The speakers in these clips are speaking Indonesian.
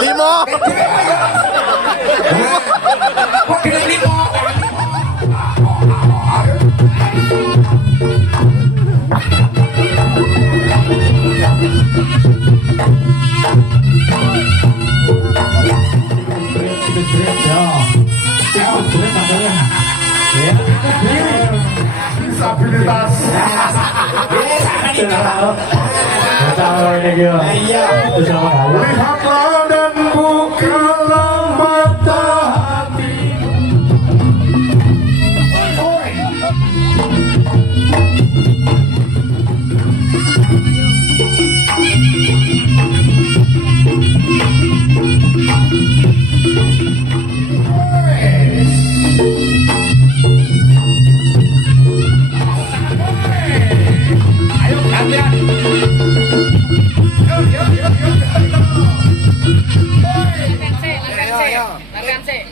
Limo. Kok kena limo? Disabilitas. Lihatlah dan bukalah mata hati. Ayo kalian. Lagan sih.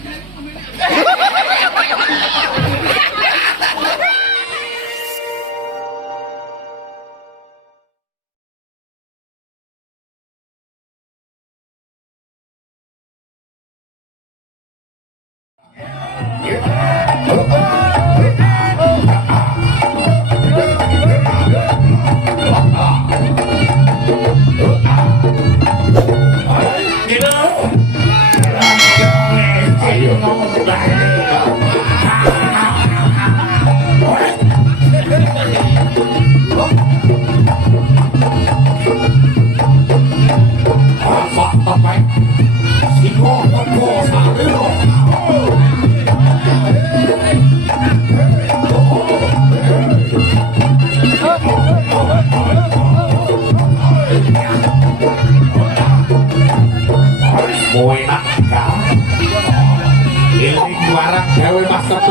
Gawe master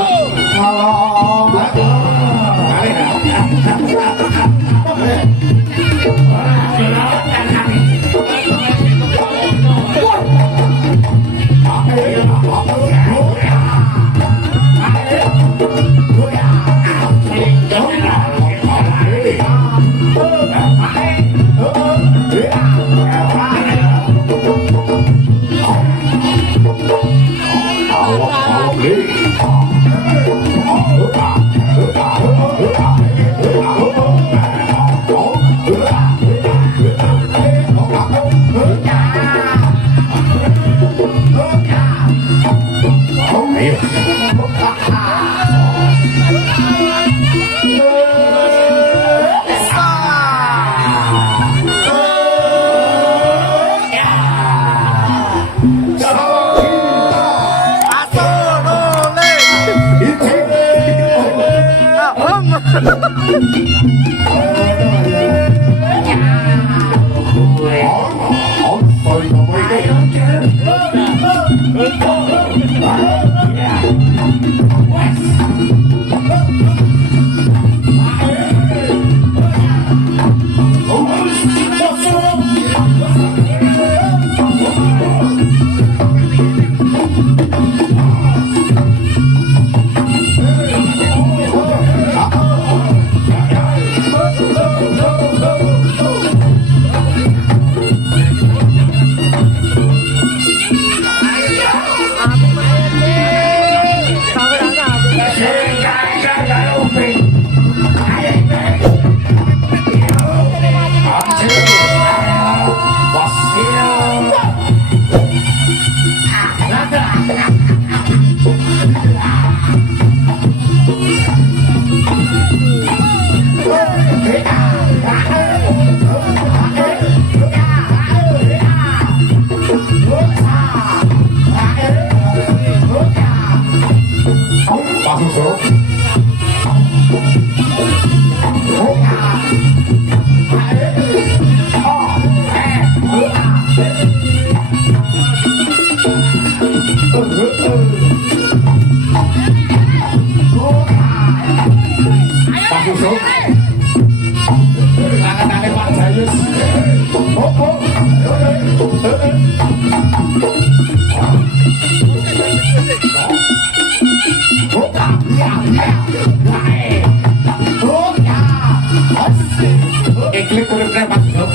Iklim masuk.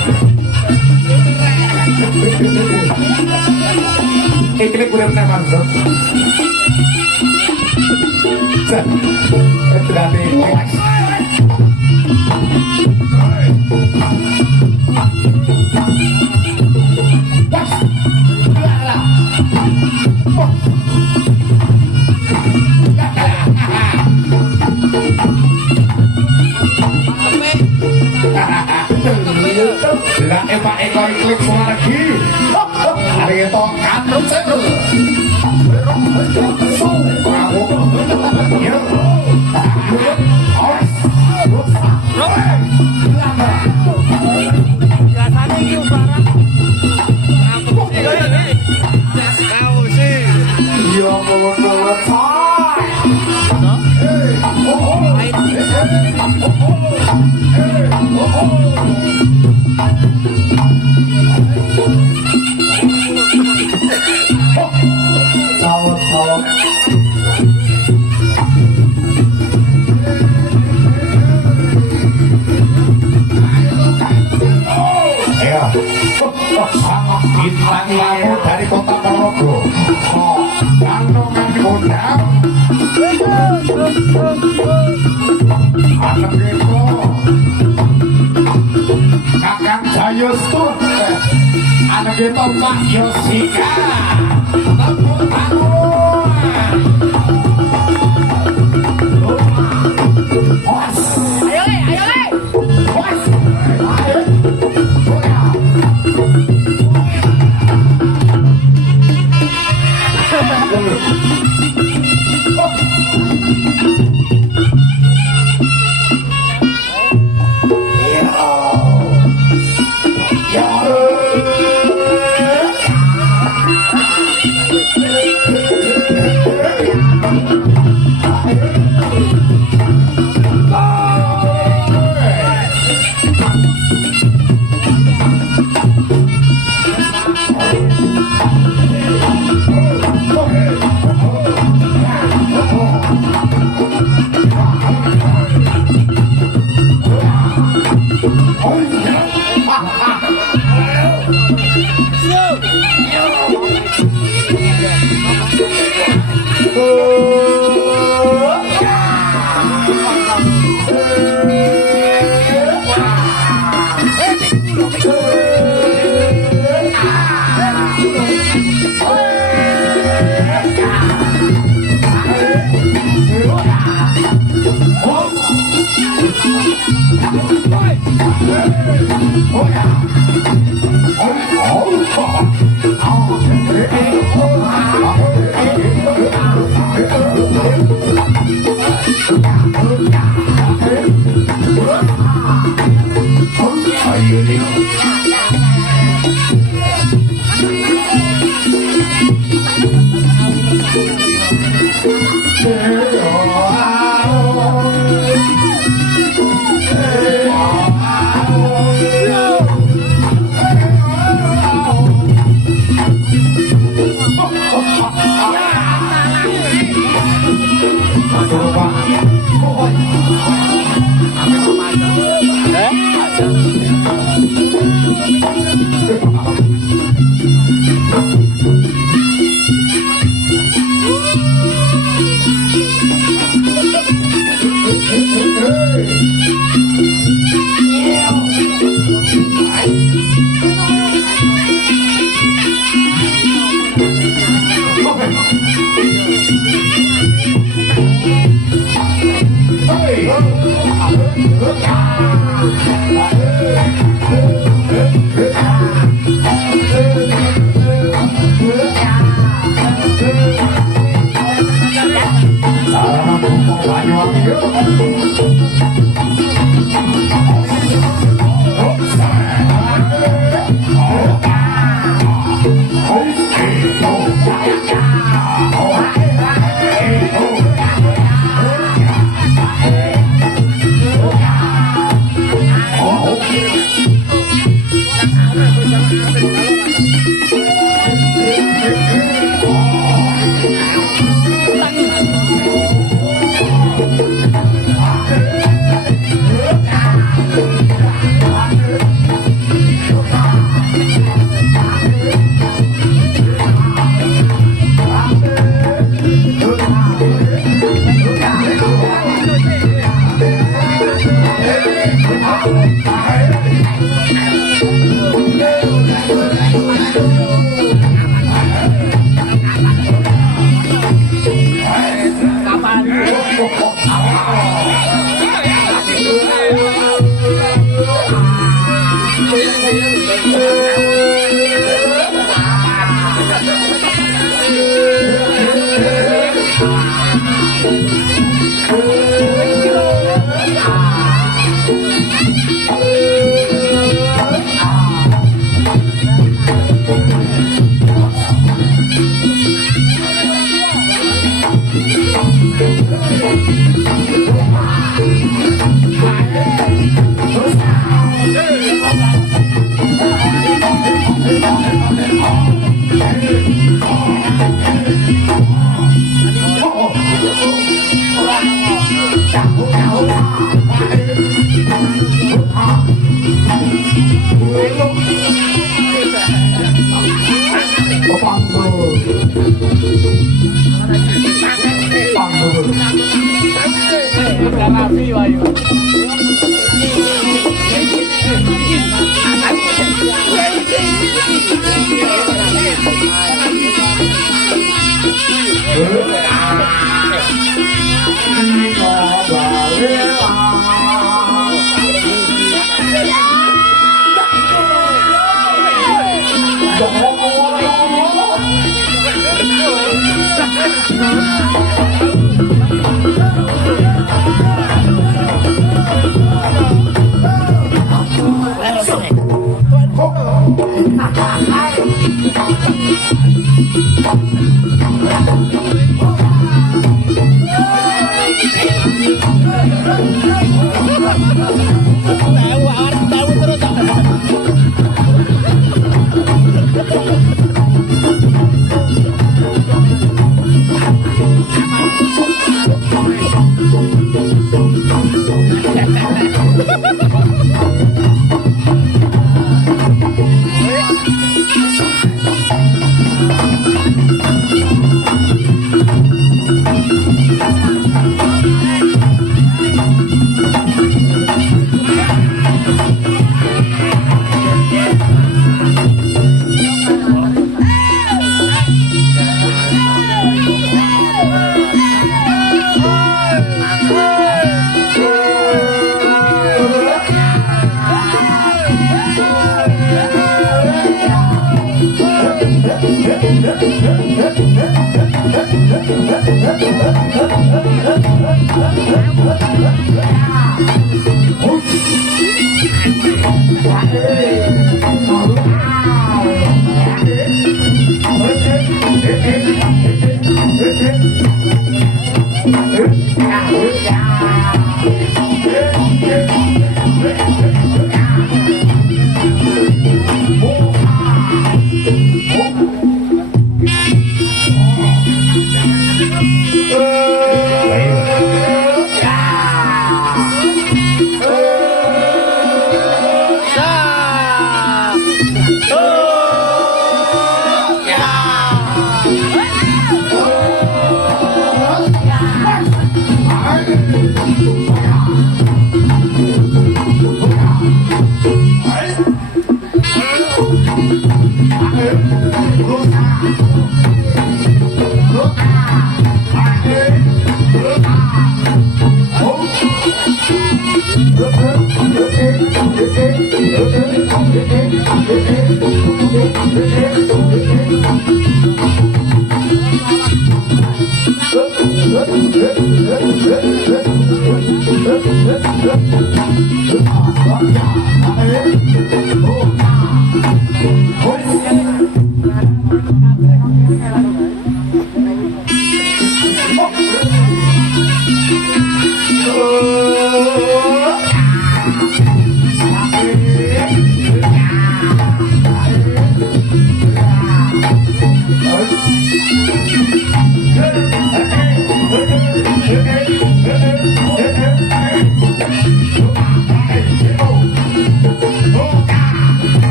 Iki kurang masuk. Itu dari lah Pak Eko iklim lagi. Hari itu kan biasanya itu barang tahu sih ya bintang lamu dari kota Ponorogo. Kandungan diundang. Anak itu Kakang Jayus tuh. Anak itu Pak Yosika. Tepuk tangan. Bos. Ayo le. Bos. Ayo. Hey!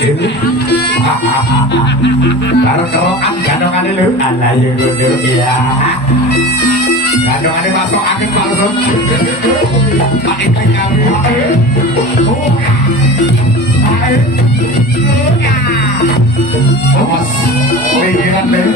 Karo kerokan gandongane lho. Alah ya ngono ya. Gandongane masuk angin maksud. Pakai kami. Awas, pinggiran deh.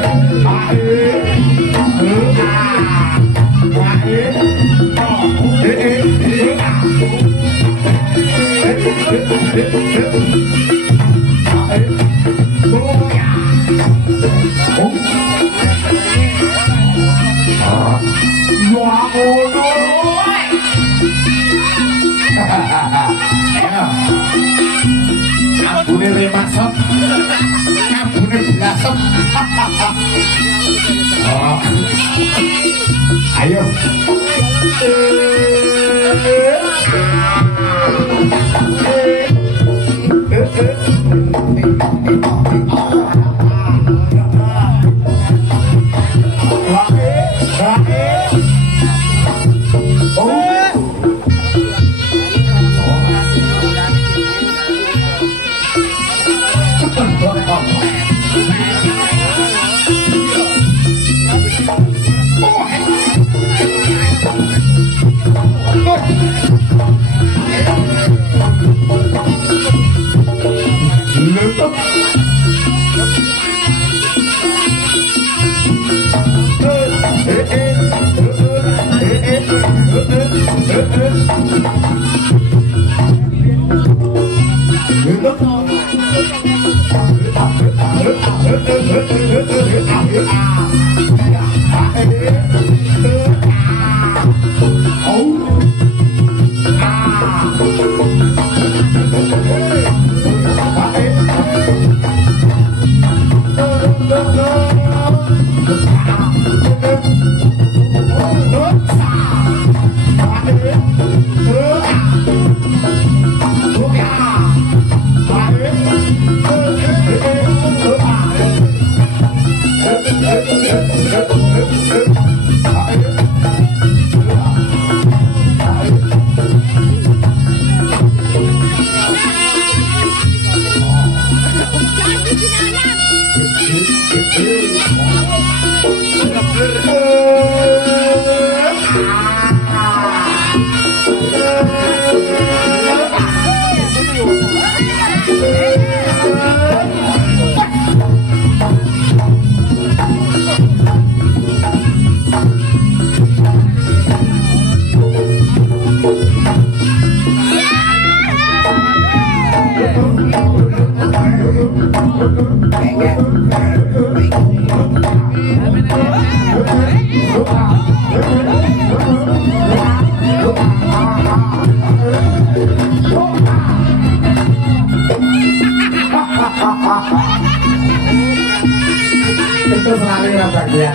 Kabune remasot, kabune blasem. Oh. Ayo. Itu selalu rasanya.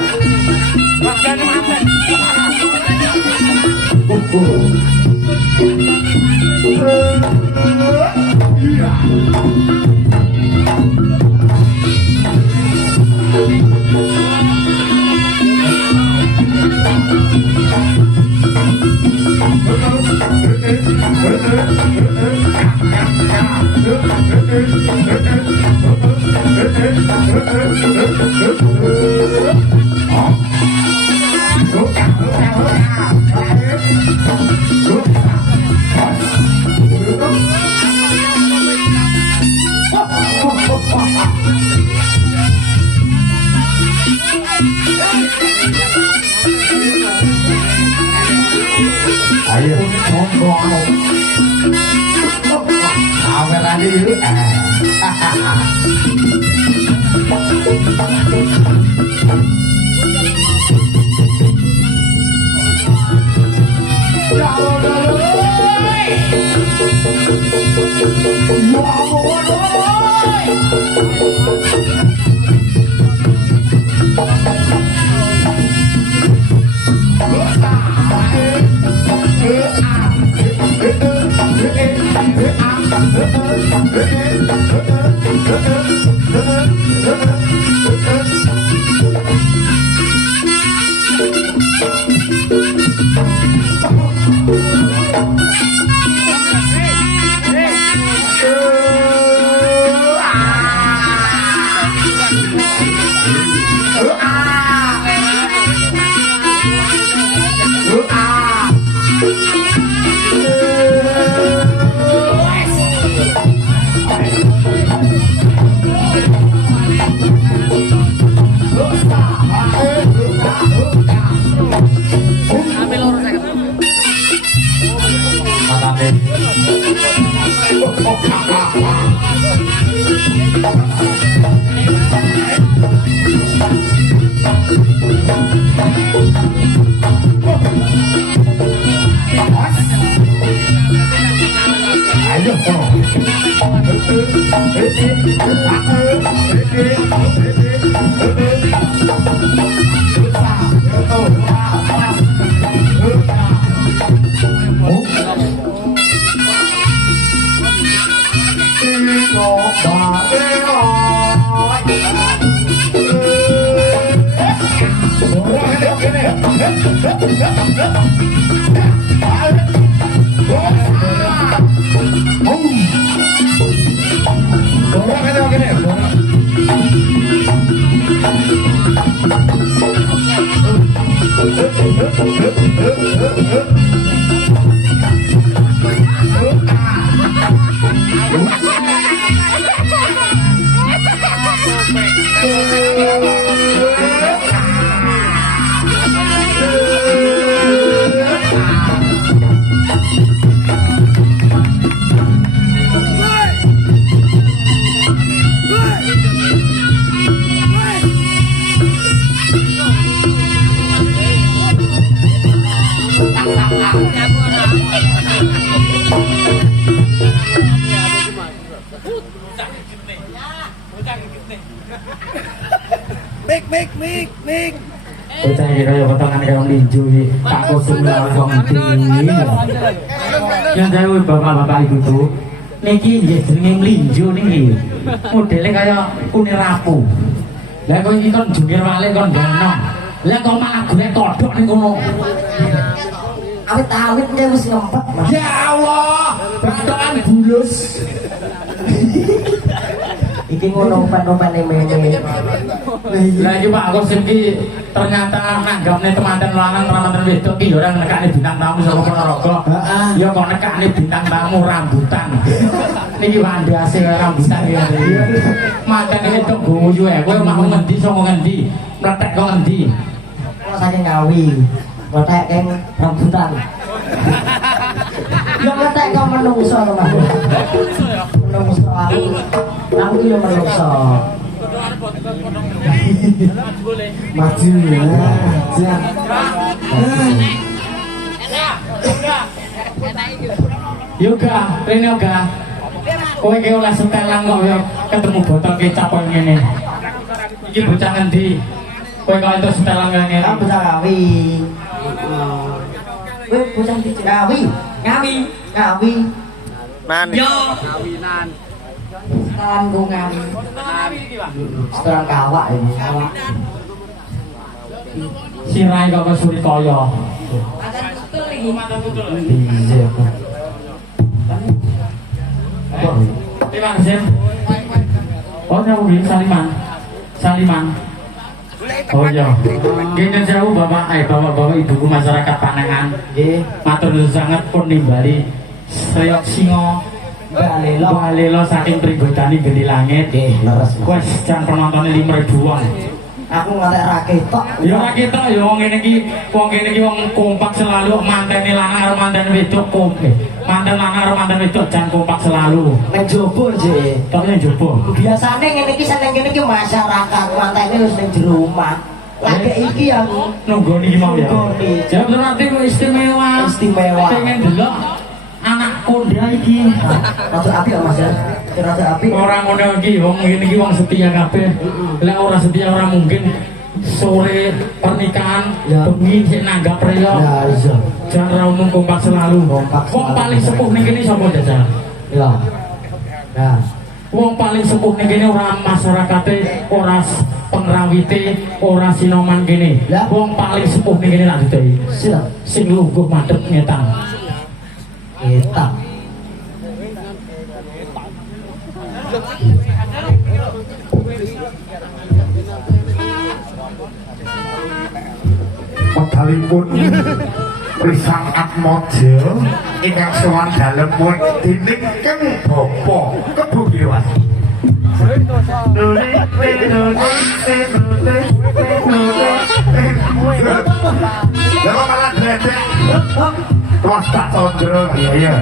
Ayo, monggo. Awer tadi yuk. Mik. Bocah iki kaya potongan kaya linju iki. Tak kosong lawan wong iki. Yang gawe bapak-bapak ibu tuh niki nggih jenenge mlinjo niki. Modele kaya kunir rapuh. Lah kok iki kon jungkir walik kon gano. Lah kok malah golek kodhok ning kono. Awit-awitnya wis ngempet, Mas. Ya Allah, bakalan bulus. Iki ngono umpan-umpane mene. Lah iki Pak Kosim iki ternyata nanggapne temanten lanang temanten wedok iki ya ora nekane bintang tamu saka Ponorogo. Heeh. Ya kok nekane bintang tamu rambutan. Niki wandase rambutan ya. Makane itu guyu kowe mau ngendi saka ngendi? Mletek kok ngendi? Kok saking Ngawi. Mletek keng rambutan. Yo mletek kok menungso to, Mas. Menungso aku. Aku yo menungso. Maju ya. Yoga, rene yoga. Kowe iki oleh setelan kok yo ketemu botol kecap koyo ngene. Iki bocah ngendi? Kowe kok entuk setelan kaya ngene. Aku bocah Ngawi. Kowe bocah ndi? Ngawi. Nan. Yo. Setelan go Ngawi. Setelan kawak ini, kawak. Sirai kok Surikaya. Iya kok. Terima kasih. Oh, nyambungin Saliman. Oh iya. Gini jauh bapak ibuku masyarakat Panengan. Nggih, Matur nuwun sanget pun nimbali seyok singo balelo saking pribadani geni langit. nggih, leres. Wes jan penontonnya 5.000 wong. Aku ngarep ra ketok. Ya ora ketok ya wong ngene iki wong kompak selalu mantene lanang karo manten wedok kompak. Manten lanang karo manten wedok jan kompak selalu. Ning jowo nggih. Tok ning jowo. Biasane ngene iki seneng kene iki masyarakat mantene wis ning jero omah. Lagi iki yang Nunggu niki mau ya. Nunggoni. Jam berarti istimewa. Istimewa. Pengen delok anak kondra iki. rada apik Mas ya. Rada apik. Orang ngono iki wong ngene iki wong setia kabeh. Lek ora setia ora mungkin sore pernikahan Ya. bengi sik nanggap reya. Ya iya. Jangan umum kompak selalu. Kompak Wong selalu. paling sepuh ning kene sapa jajal? Ya. Nah, Wong paling sepuh ning kene ora masyarakate, ora pengrawite, ora sinoman kene. Ya. Wong paling sepuh ning kene lak didai. siap. Sing lungguh madhep ngetang. Etak. Padhalipun Risang Atmojo ingkang sowan dalem dening Kang Bapa Kebugiwan. Lha malah dredek. Wah tak condro iya.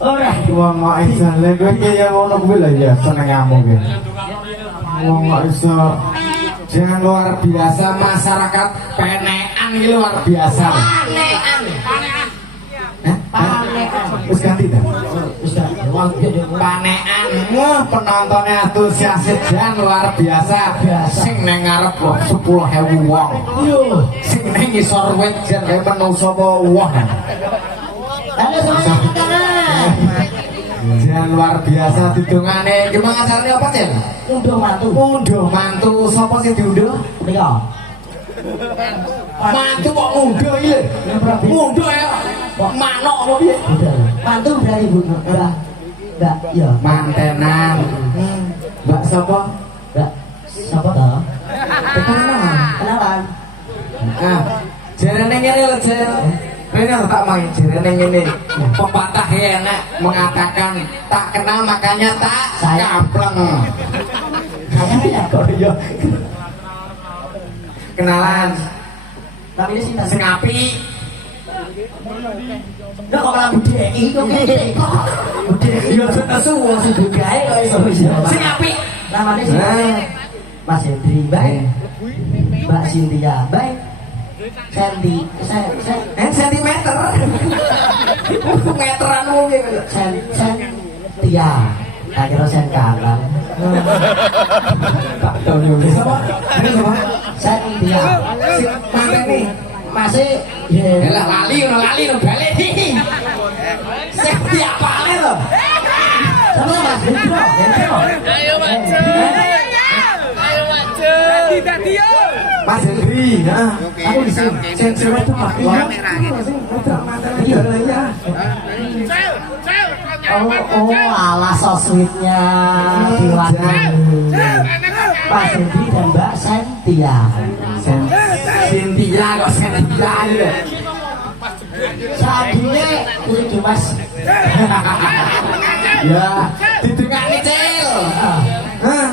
Ora Wong kok iso lha kowe iki ya ngono kuwi lho ya senengamu ki. Wong kok iso jangan luar biasa masyarakat penekan iki luar biasa. panekan. Panekan. Wis ganti ta? Wis ta, wong Panekan. Wah, penontonnya antusias jan luar biasa. Sing nang ngarep kok 10.000 wong. yo. Sing nang ngisor wit jan kaya menungso apa wong. Halo semuanya. Jan luar biasa didongane. Gimana acarane apa, Cen? Unduh mantu. Unduh mantu sapa sing diunduh? Nika. Mantu kok unduh iki lho. Unduh ya. Manok apa piye? Mantu dari Bu. Mbak, ya. Mantenan. Mbak sapa? Mbak, siapa toh? Kenalan. Kenalan. Ah, jarene ngene lho, Jen. Rene tak mau jarene ngene. Pepatah enak mengatakan tak kenal makanya tak kapleng. Saya Oh iya. Kenalan tapi ini sinta. sing apik. Nggak kok malah budeki kok gede kok. Budeki yo nesu wong sing bugae kok iso Sing apik. namanya sinta. Mas Hendri, baik. Mbak Cynthia, baik. Sandy, Sentimeter. Meteran wong iki. Tia, tak kira sen kanan. Pak Dono sapa? Ini sapa? Tia, Sing manteni. masih Lah lali balik. Sing diapale lho. sama Mas Hendro. Ayo maju. Ayo maju. Tadi yo. Mas Hendri, nah, aku di sini. Sing itu mati. Iya. Oh, ala so sweetnya buat Mas Hendri dan Mbak Cynthia. Cynthia kok Cynthia ya. Sadine kudu Mas. Ya, didengakne Cil. Hah?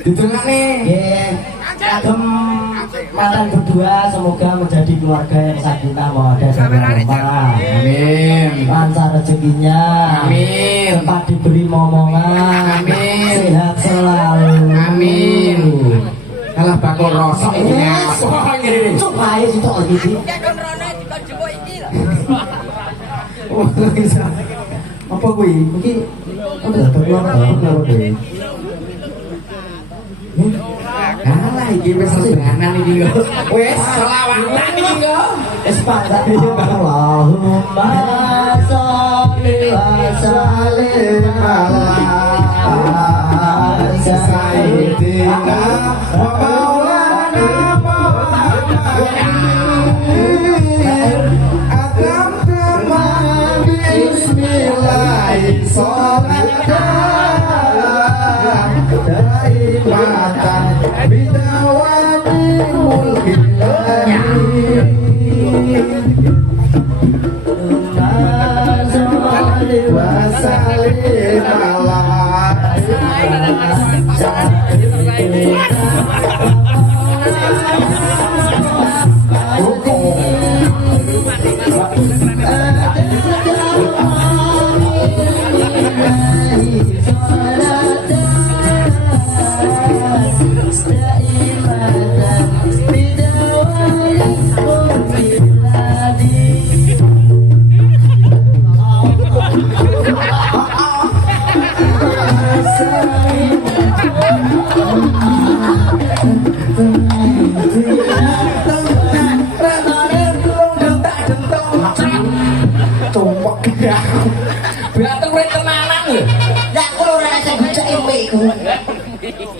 Didengakne. Nggih, kagem mantan berdua semoga menjadi keluarga yang sakinah mawaddah dan warahmah. Amin. Lancar rezekinya. Amin. Cepat diberi momongan. Amin. Sehat selalu. Amin. Kalah bakul rosok iki. Coba ayo situ lagi sih. Oh, bisa. Apa kuwi? Iki udah keluar kuwi. Alah iki wis rebanan iki lho. Wis selawatan iki lho. Wis panjang Allahumma sholli wa sallim ala sayyidina wa maulana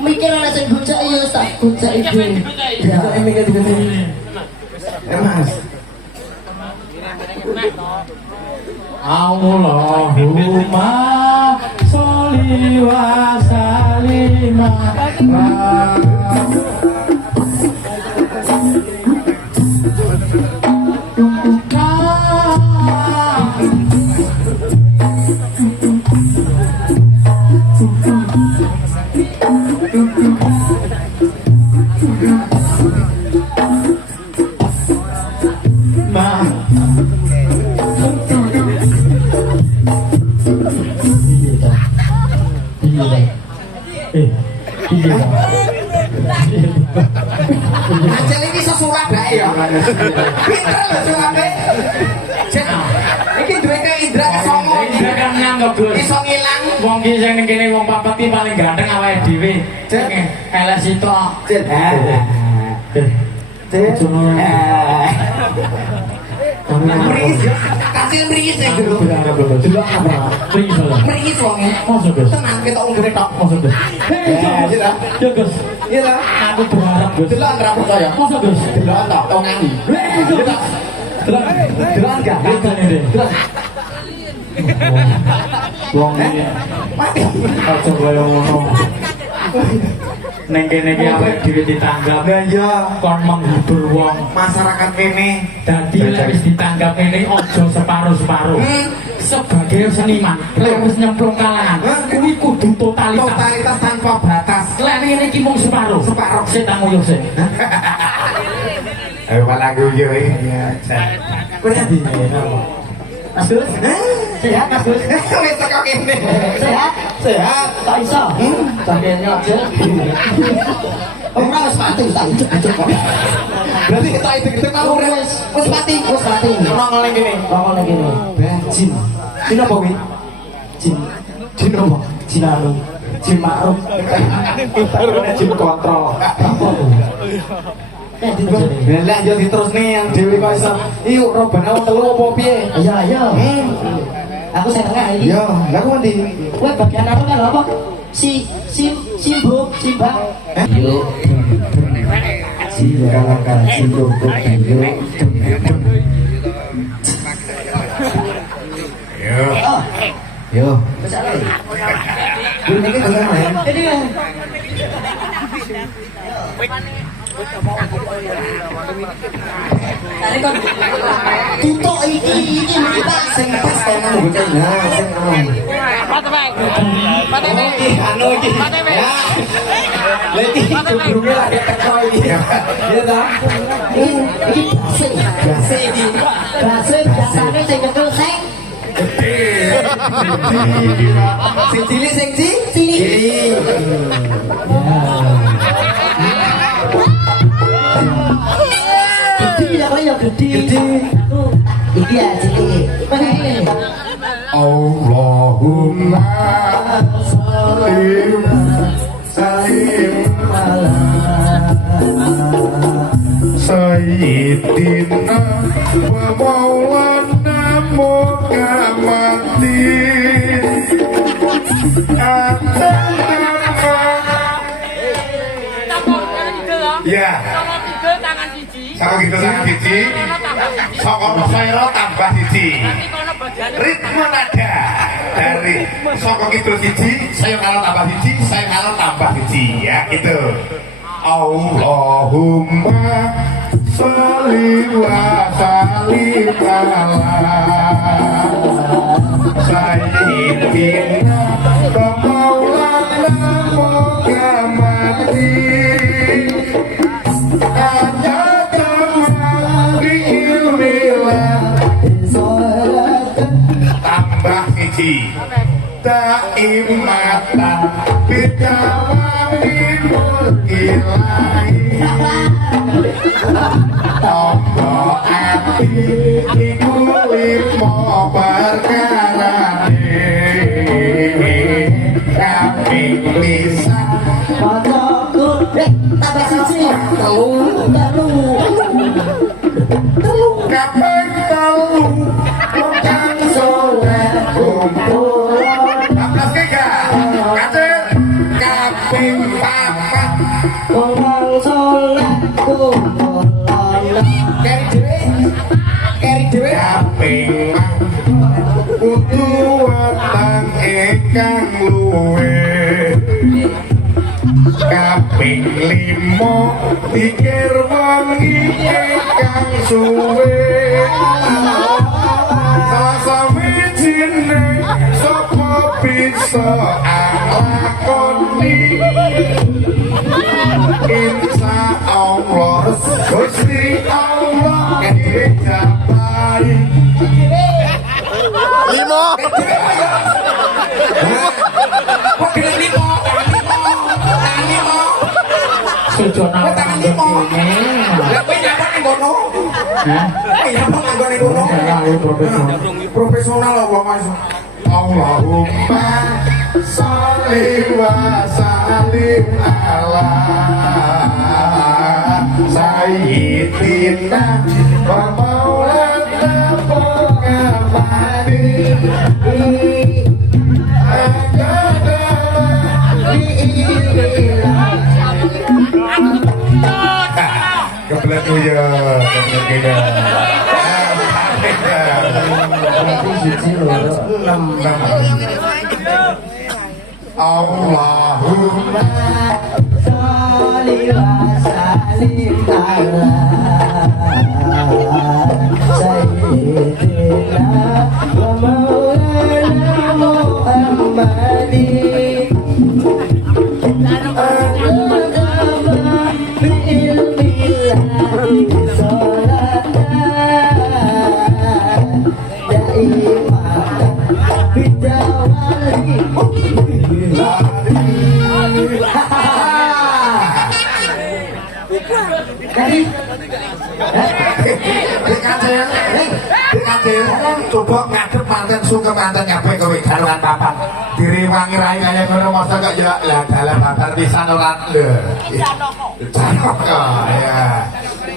mikir ana sing bocah ya tak bocah iki. Ya mikir digene. Mas. Allahumma sholli wa sallim ala Pinter lho sing apik. Jen. Iki duwe ke Indra kesongo. Indra kan nganggep Gus. Iso ngilang. Wong ki sing ning kene wong papat ki paling ganteng awake dhewe. Cek eles itu. Jen. Meringis ya. Kasil meringis ya dulu. Delok apa? Meringis lho. Meringis wonge. Mosok Gus. Tenang kita ungkere tok. Mosok Gus. Ya, Ya Gus. iya. Aku berharap Gus. Delok ora percaya. Mosok Gus. Delok tok tau ngangi. Delok. Delok. Delok enggak? Delok ini. Delok. Wong iki Mati. aja kaya ngono. Ning kene iki awake dhewe ditanggap. Lah iya, Kon menghibur wong. masyarakat ini Dadi lek wis ditanggap ini ojo separuh-separuh. Sebagai seniman, lek wis nyemplung kalangan, kuwi kudu totalitas. totalitas tanpa batas. Lek ngene iki mung separuh. Separuh. Sik tak nguyuh sik. Ayo malah guyu Kowe ndi? Mas Gus, sehat Mas Gus? Wis teko kene. Sehat? Sehat. Tak iso? Sampeyan aja. Ora wis mati tak ujuk-ujuk kok. Berarti kita itu mau wis mati. Wis mati. Nongol ning kene. Ngomong lagi nih. Jin. Jin apa kuwi? Jin, Jin apa? Jin anu, Jin Ma'ruf. Jin kontrol. Apa tuh? Jin jadi. Lah yo diterusne yang dhewe kok iso. Iku robane wong telu apa piye? Ayo, ayo. Aku saya tengah ini. Yo, lah ku ndi? Kowe bagian apa kan apa? Simbok. Yuk. Silakan simbok yuk. Yo. Ini bagaimana ya? Ini kan. Tadi kan tutuk iki pas Sing pas tenan bocah ya, sing Anu iki. Lagi cukup lagi teko iki. Ya ta? iki Base iki. biasanya sing nyekel sing Sing cilik sing cilik. Gede ya kaya gede. Iki ya cilik. Mana ini? Allahumma salim Sayyidina wa maulana Muhammadin Ya, sama gitu tangan siji, sokono saya tambah siji, ritme nada dari sokok itu siji, saya kalau tambah siji, saya kalau tambah siji, ya gitu. Allahumma sholli wa sallim ala sayyidina wa maulana Muhammadin tambah siji daimatan bidawami mulkilahi tombo ati iku limo perkarane kami bisa Fotoku tambah siji. Telu. kaping telu kang soleh kumpul 14 giga kacil kaping papat Orang soleh kumpul. Keri dhewe. kaping kudu weteng ingkang luwe kaping 5 pikir wengi ingkang suwe sasawijine sapa bisa nglakoni insya Allah Gusti Allah dicapai 5. Kok gelem limo? Tangan limo. Sejona Tangan limo. Lah kowe nyapa ning kono? Iya Pak nggone ngono. Profesional apa Mas? Allahumma sholli wa sallim ala sayyidina wa maulana Muhammadin kebelet ya, kebelet ya. Allahumma sholli wa sallim ala sayyidina wa maulana Muhammadin coba ngadep manten sungkem manten ngapain kowe galuhan papan direwangi rai kaya ngono masa kok ya lah dalam babar pisan ora lho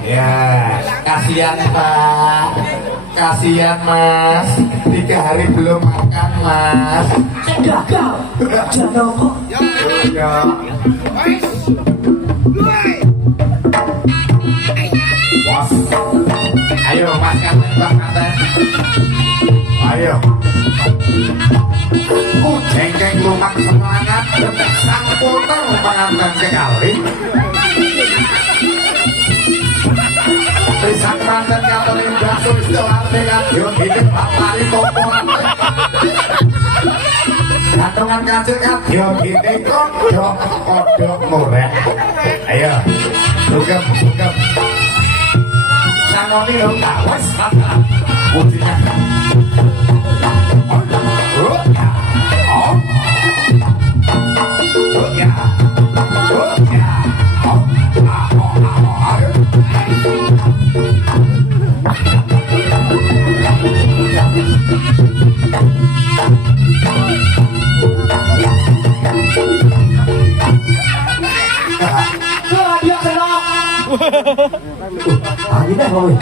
ya kasihan Pak kasihan Mas 3 hari belum makan Mas gagal Janoko ya Bos ayo Mas kanten Mbak kanten ayo jengkeng lumak semangat detek sang puter pengantin kekali Pisang manten kantor indah sulistolan dengan yuk hidup lapari komporan gantungan kancil kan yuk hidup kodok murah ayo sugem sanoni yuk kawas ujinya Akhirnya kowe.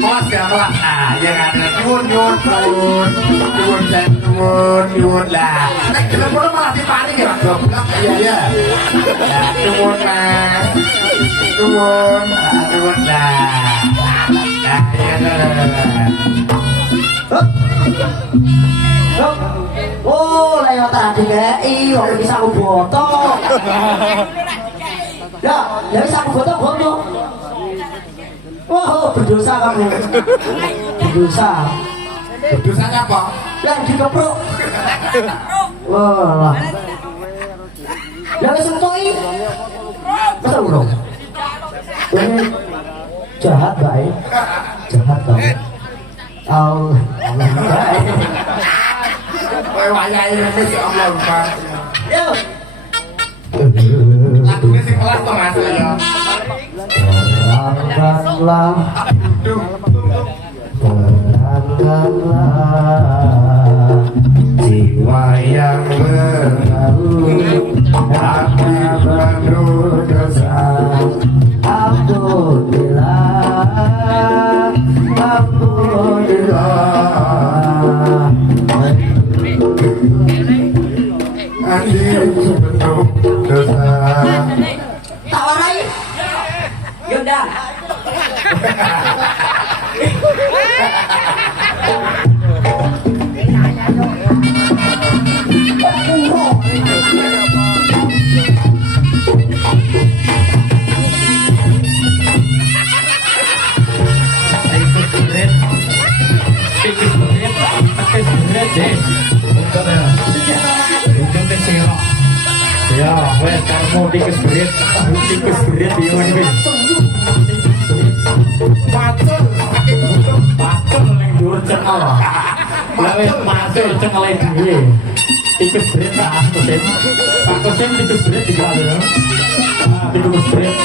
Kelas ya kelas, ya kan, nyun lah. Kenapa malah diparing ya, goblok ya. Nyun mas, nyun lah. Oh, lewat tadi KI, wong bisa aku foto. Ya bisa aku foto. Wah, berdosa kamu. Berdosa. Dosanya apa? Yang dikepruk. Wah. Yang sentoi. Masa urung? Ini jahat baik. Jahat kamu. Allah baik. Wayahe wis Allah Pak. Yo. Lagunya sing kelas to Mas ya. Terangkanlah, jiwa yang berlalu hanya penuh dosa. Alhamdulillah, Andin penuh dosa. tawarai, yaudah. Ya, wes kamu tikus berit yo ini. Pacul, Pacul ning dhuwur cengel. Lah wis pacul cengele dhewe. Tikus bret tak kusin. Pak kusin tikus bret dijual ya. Tikus bret ya.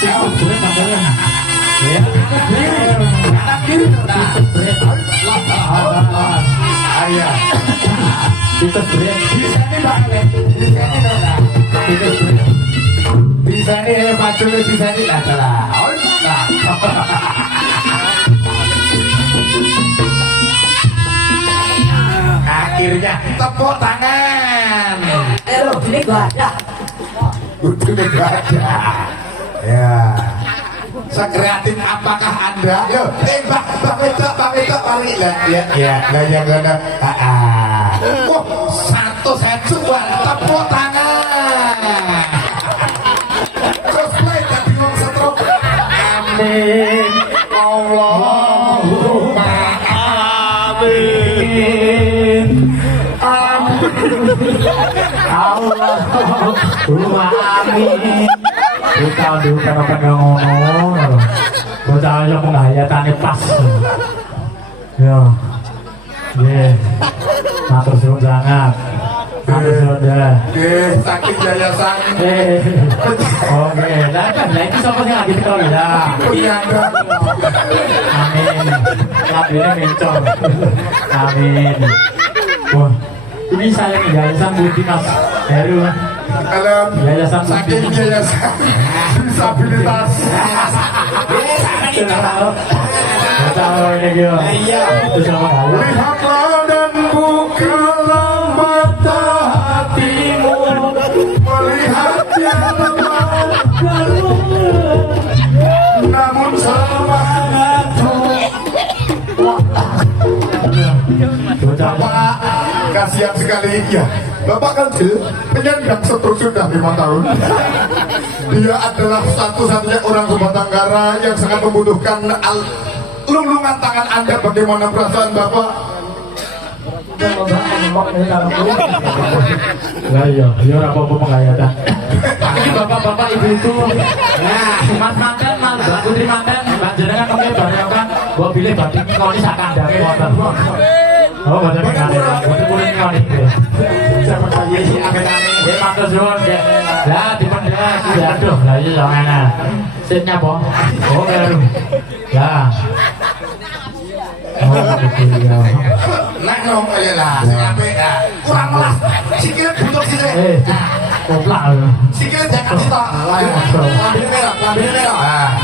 Tikus bret sampeyan. Ya, tikus bret. Tikus bret. Ayo. Tikus bret. Tikus bret. Bisa nih pacul bisa nih lah. Akhirnya tepuk tangan. Ayo, ini gua ada. Udah gak ada. Ya. Sekreatif apakah Anda? Yo, Bang itu balik lah. Ya, yang ada. Wah, satu saya coba tepuk tangan. Cosplay jadi wong setruk. Amin. Allahumma amin. Allahumma amin. Kita dulu pengen ngono. Bocah yo penghayatane pas. Yo. Ye. Matur suwun sangat. Matur suwun dah. Sakit yayasan. Oke, lah kan iki sapa sing lagi teko ya? Amin. Labine mencong. Amin. Wah, ini saya nih yayasan Multimas Heru. Halo. Yayasan Saking yayasan disabilitas. Tahu ini dia. Itu sama kali. Lihatlah dan bukalah mata hatimu, melihat yang lemah, namun semangatmu. Bapak, kasihan sekali ya. Bapak kan penyandang stroke sudah 5 tahun. Dia adalah satu-satunya orang Subatanggara yang sangat membutuhkan lulungan tangan Anda. Bagaimana perasaan Bapak? Lah iya, iya ora apa-apa penghayatan. Ini bapak-bapak ibu-ibu. Nah, Mas Manten, Mbak Putri Manten, Mbak jenengan kami barengkan bawa bilih batik koni sak kandhange wonten. Oh, batik kandhange. Batik kuning koni. Siapa saja sih amin-amin. Nggih, matur suwun nggih. Lah dipendhet sudah aduh, lah iya yo ngene. Sip nyapa? Oh, baru. Lah. Oh, betul ya. Nak ngomong aja lah, sampai kurang melas. Sikilnya butuh sih. Koplak. Sikilnya jangan sitok. Lambil merah.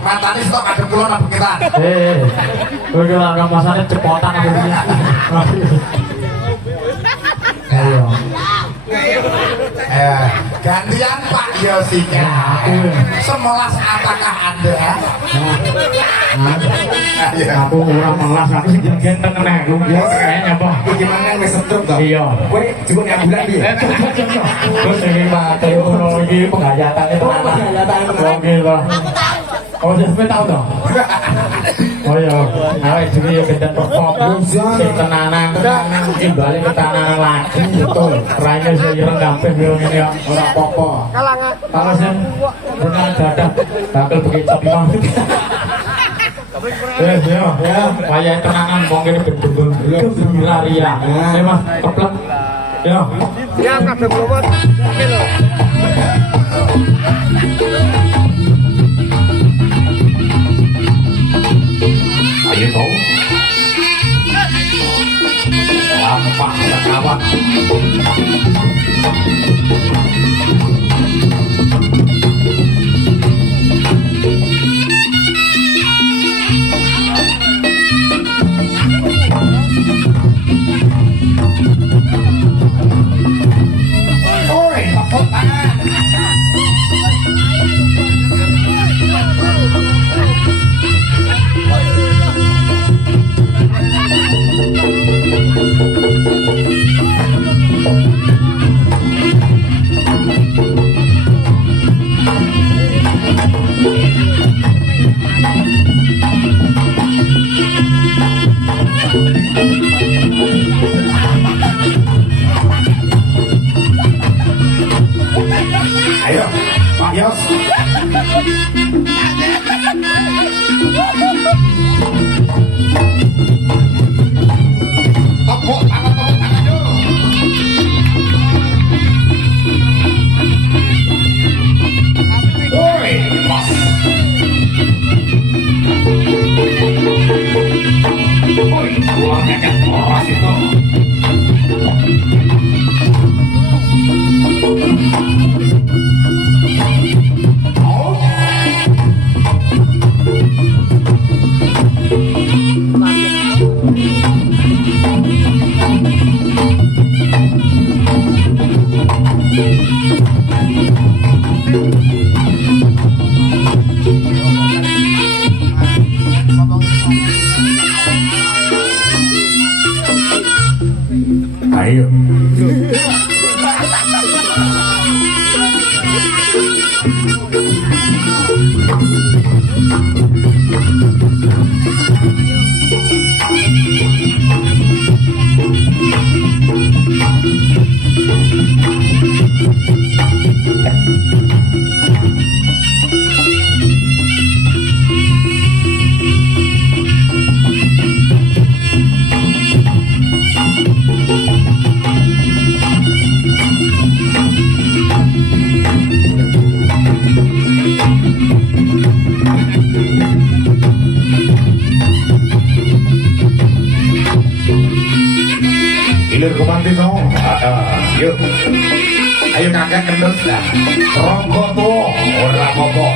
Matanya sitok ada kulon apa kita? Kowe ora ora masane cepotan aku iki. Ayo. Gantian Pak Yosika. Semelas apakah Anda? Aku ora melas aku sing genteng nek lu kayaknya apa? Gimana wis setruk to? Iya. Kowe jebul nyambulan piye? Terus iki mate ngono iki penghayatane tenan. Oke, Pak. Oh, sampe tau to? Oh iya, awake dhewe yo benten perform sing tenanan, iki bali ke tananan lagi betul. Raine sing ireng kabeh yo ngene yo ora apa-apa. Kalangan. Kalau sing benar dadak bakal bekicot iki. Ya, kaya tenanan wong kene ben-ben gembira ria. Mas, keplek. Ya. Ya kabeh blowot. Oke lho. Ayo tau. Lampak sekawan. Oi, tepuk tangan. kakek moros itu. Ayo. Ilir kumantino, yuk, ayo kakek kendut dah, rokok tuh, ora apa-apa,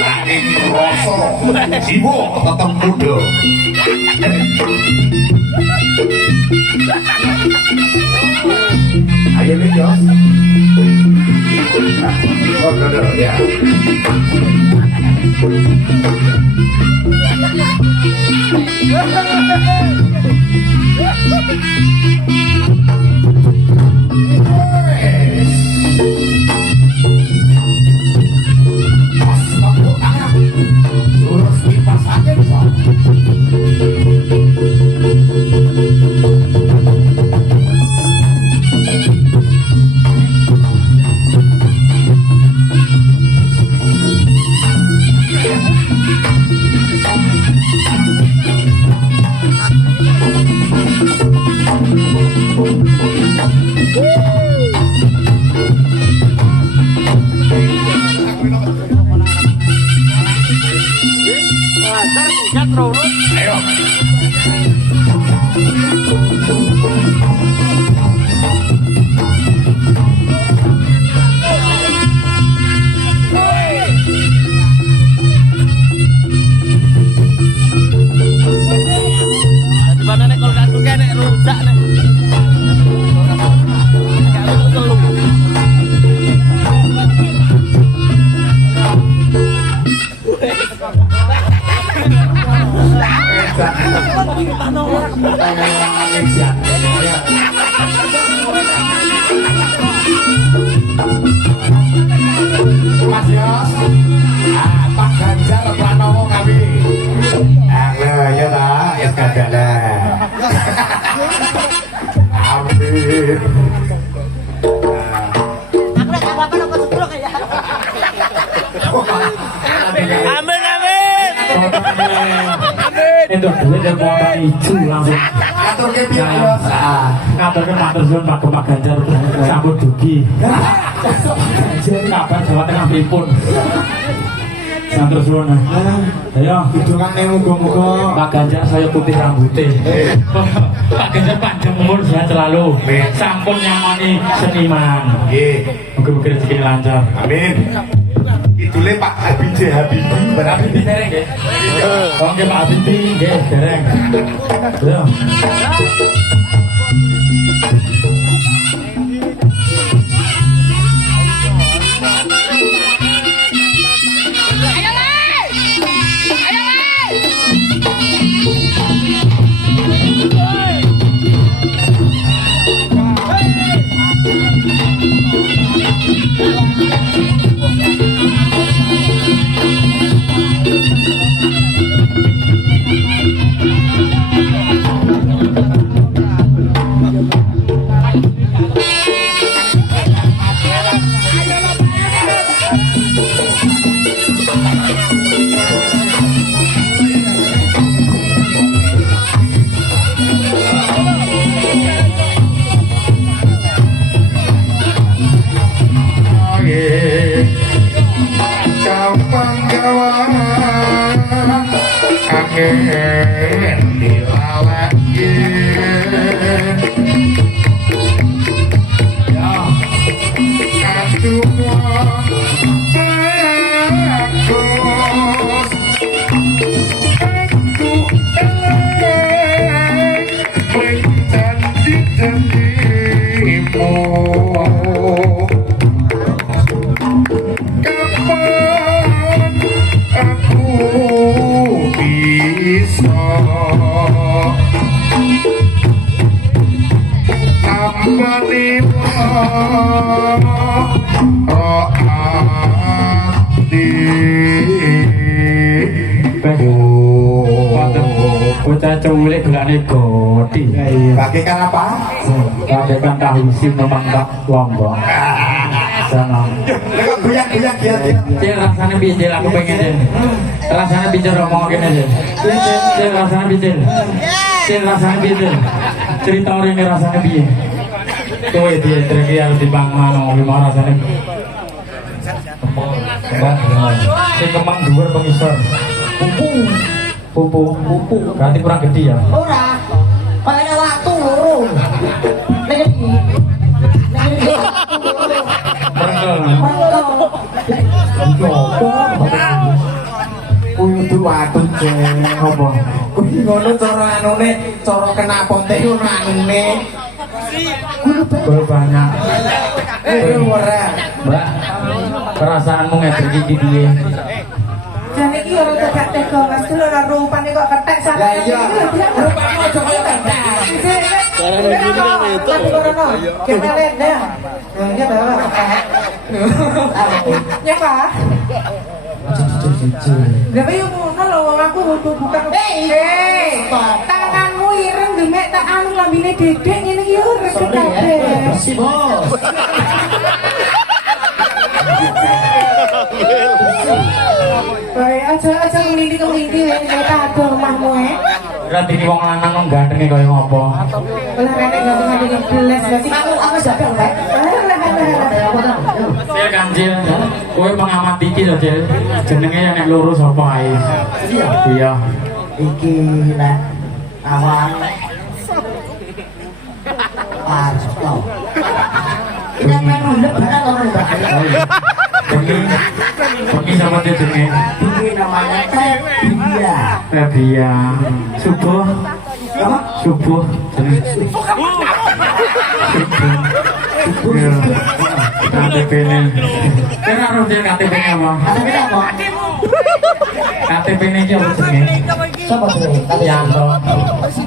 lagi rasa, jiwa tetap muda. Ayo nih Jos, oh ya. Ayo. Mana nek kalau kasut nek rusak nek. Agak telu. Mas Yos, Pak Ganjar Pranowo kami. Ya lah, ya kadalah. Amin. Amin amin. Itu duit yang mau hijau langsung. Atur ke piye Yos? Ngatur ke matur suwun Pak Ganjar sambut dugi. Kabar Jawa Tengah pripun? Matur suwun. Ayo, Hidungannya muga-muga Pak Ganjar saya putih rambutnya. Pak Ganjar panjang umur sehat selalu. Sampun nyamani seniman. Mungkin rezeki lancar. Amin. Idule Pak Habibie Habibie. Pak Habibie dereng nggih. Oke Pak Habibie nggih dereng. Ayo. Angin dilawan Bocah culik gelane goti. Bagaikan apa? Bagaikan tahu isi memang tak lombok. Sana. Kok goyang-goyang dia. Cil rasanya bijil aku pengen Cil. Rasanya bijil ngomong gini Cil. Cil rasanya bijil. Cil rasanya bijil. Cerita orang ini rasanya bijil. Tuh dia terkira harus dibangun gimana rasanya. Si kemang dhuwur pengisor. Pupu. Berarti kurang gede ya. Ora. Kayaknya waktu loro. Nek iki. Kudu atuh ceng apa? Kuwi ngono cara anune, cara kena ponte ngono anune. Kudu banyak. Ora. Mbak, perasaanmu ngedek iki piye? Jane iki ora tegak tega Mas, dulu ora rupane kok ketek sampe. Lah iya, rupane aja kaya tetek. Karena gini itu. Kemelet ya. Ya bawa. Ya Pak. Lah yo ngono lho wong aku butuh bukan. Tanganmu ireng gemek tak anu lambine dedek ngene iki ora kabeh. Si bos. Baik aja ngelindi tak ada rumahmu Berarti ini wong lanang wong gantenge kaya ngopo? Lah rene ganteng gelas berarti Aku jaga Pak. Cil Kancil, kowe pengamat iki lho Cil. Jenenge yang nek lurus apa ae? Iya. Iki nek awan Arsto. Kita main rundek barang orang Mbak. Pergi sama dia jenenge. Ini namanya Tebia. Tebia. Subuh. Apa? Subuh. Subuh. KTP-nya. Kira harus dia KTP-nya apa? KTP apa? KTP-nya iki apa jenenge? Siapa tuh? Yanto.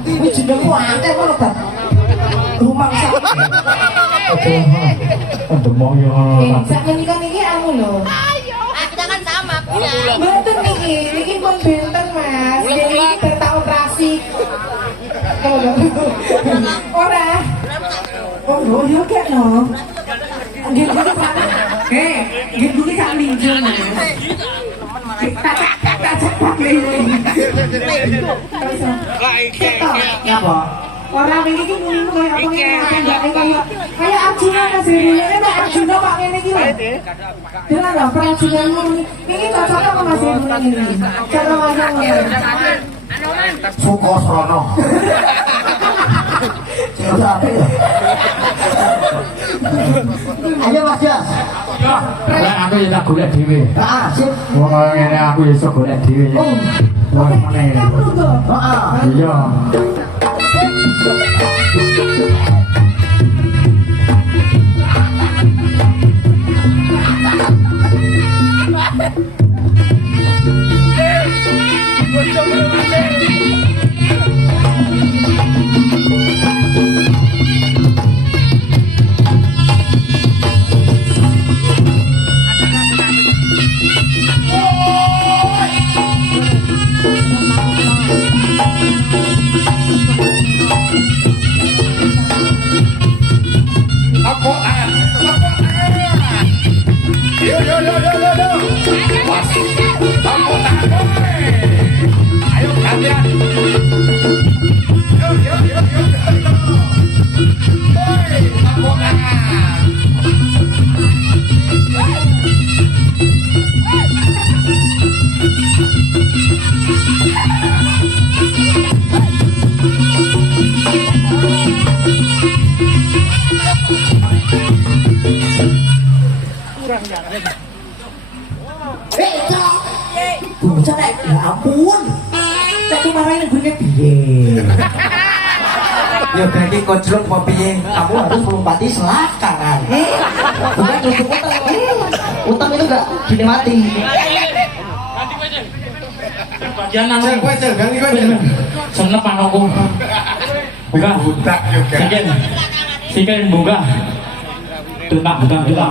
Ini jenengku akeh ngono, Bang. Rumah sakit. Demok yo. sak menika niki anu lho. Kita kan sama punya. Mboten niki pun benten Mas. Jadi iki bertaoperasi. Ora. Oh, yo kek no. Nggih dulu sak linjo Mas. Tak cepat lagi. Ngapa? Orang ini ki mung koyo apa ngene kayak Arjuna Mas Heru nek Arjuna Pak ngene iki lho. Dengan lho perajinanmu ini cocok apa Mas Heru ini? Cara wayang ngono. Sukosrono. Ayo Mas Jas. Lah aku ya tak golek dhewe. Ah, sip. Wong kaya ngene aku iso golek dhewe. Wong meneh. Heeh. Iya. Bocah nek ya ampun. Cek dimarahin gue piye? Ya ganti koclok apa piye? Kamu harus melompati selangkangan. Bukan terus utang. Utang itu enggak dinikmati. Bagian anu. Cek kowe cek ganti kowe. Senep anakku. Buka. Budak juga. Sikil buka. Tentang bukan kita.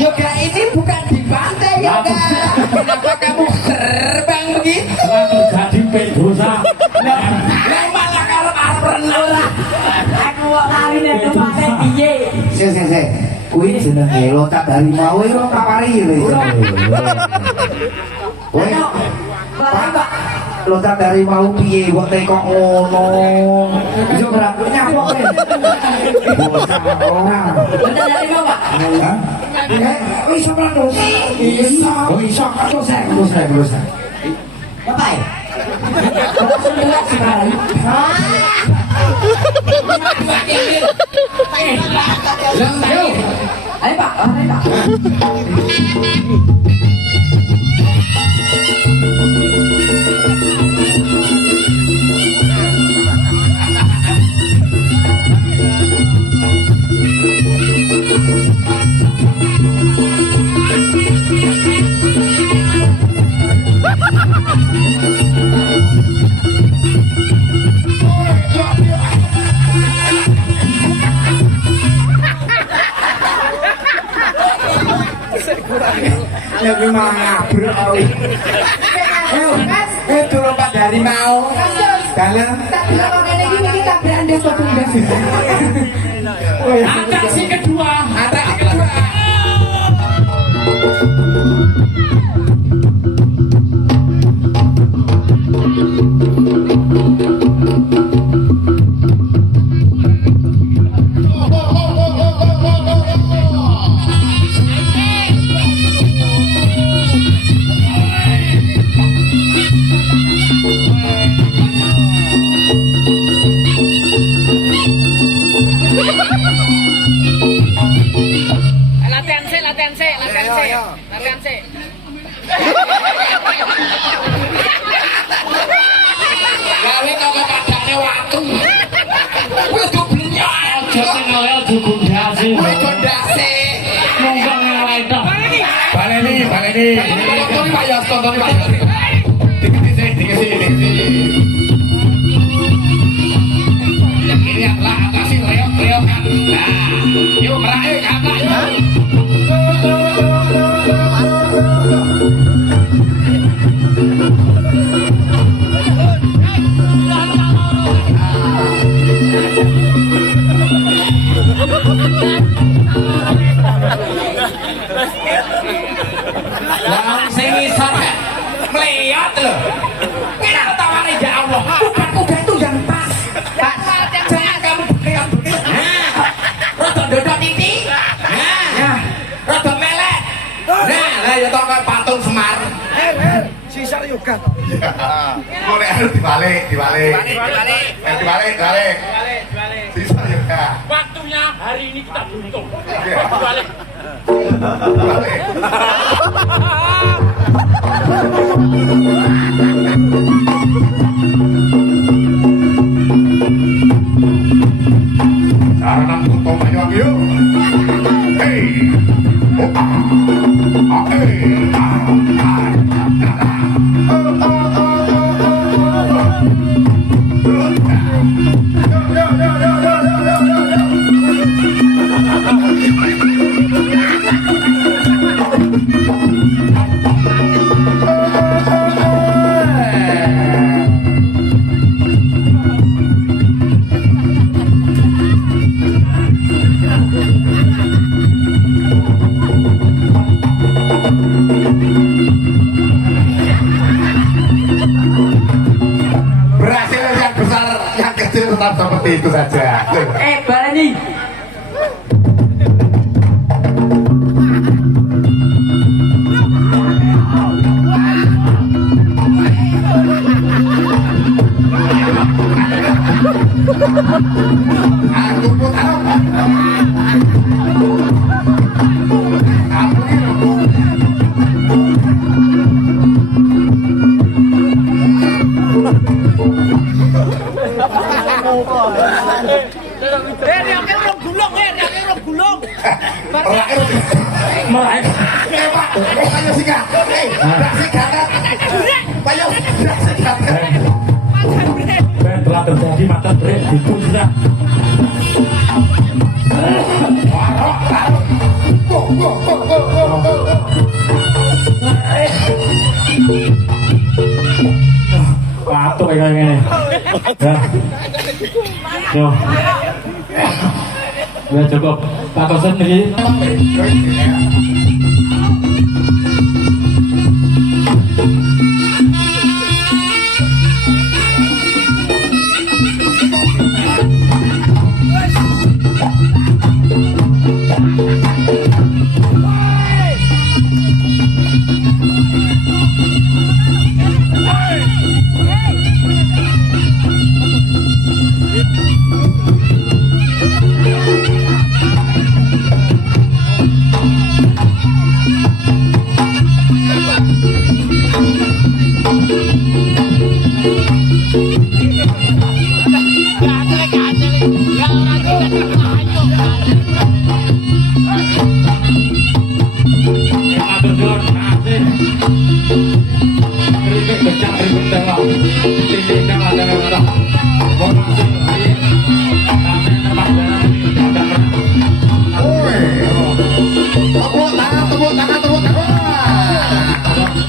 Yoga ini bukan di pantai Yoga. Kenapa kamu terbang begitu? Jadi pedosa. Yang malah karep renang. Aku mau kawin ke pantai piye? Se. Kuwi jenenge lotak harimau iki kok kapari lho. Pak, lotak harimau piye kok tekok ngono? Iso berarti nyapok nih. Lotak harimau, Pak. Iso terus. Iso terus. Bapak. Langsung lihat sekarang. Ayo Pak, lebih malah ngabruk kali. Turun Pak dari mau. Dalam. Tak bilang orang ini kita beranda suatu gas. Atraksi kedua. Latihan sih. Gawe kok kepadane waktu. Kudu blenyak. Aja tinggal digundasi. Kudu ndase. Monggo ngelai tok. Baleni. Tonton Pak Yos. Dikisi. Ini adalah atasi reok-reokan. Nah, yuk meraih kata yuk. Sing isor melihat lho. Kita tawarin ya Allah. Kuda itu yang pas. Jangan kamu bekel-bekel. Rodok dodok titik. Rodok melet. Lah ya toko patung Semar. Sisa yoga. Boleh harus dibalik. Sisa yoga. Waktunya hari ini kita buntung. Balik. Karena tuntut ayo yuk. Hey. Berhasil yang besar, yang kecil tetap seperti itu saja. Balani. Aku pun tahu. Merai. Pak, ayo sikat. Dak sikat. Ayo, dak sikat. Ben telah terjadi mata brek itu sudah. Patuk kayak gini. Ya. Yo. Ya cukup. Pak Kosen iki. Terima kasih.